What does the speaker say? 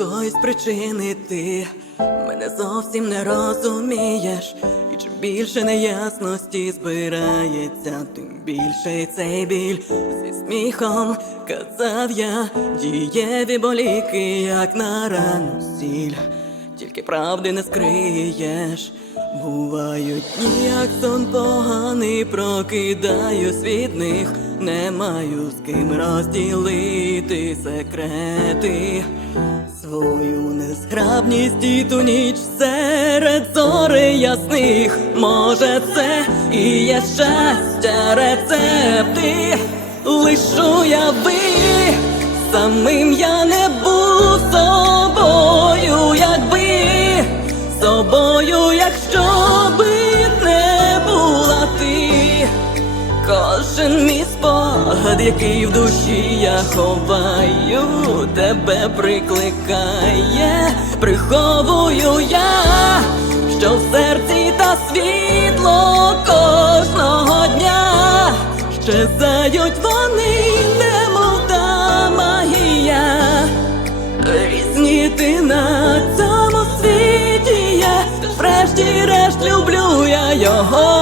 якоїсь причини ти мене зовсім не розумієш. І чим більше неясності збирається, тим більше цей біль зі сміхом казав я дієві боліки, як на рану сіль. Тільки правди не скриєш. Бувають дні, як сон поганий, прокидаюсь від них, не маю з ким розділити секрети. Свою незграбність і ту ніч серед зори ясних. Може, це і є щастя, рецепти, лиш уяви, самим собою, якщо би не була ти. Кожен мій спогад, який в душі я ховаю, тебе прикликає, приховую я, що в серці та світло кожного дня щезають your home.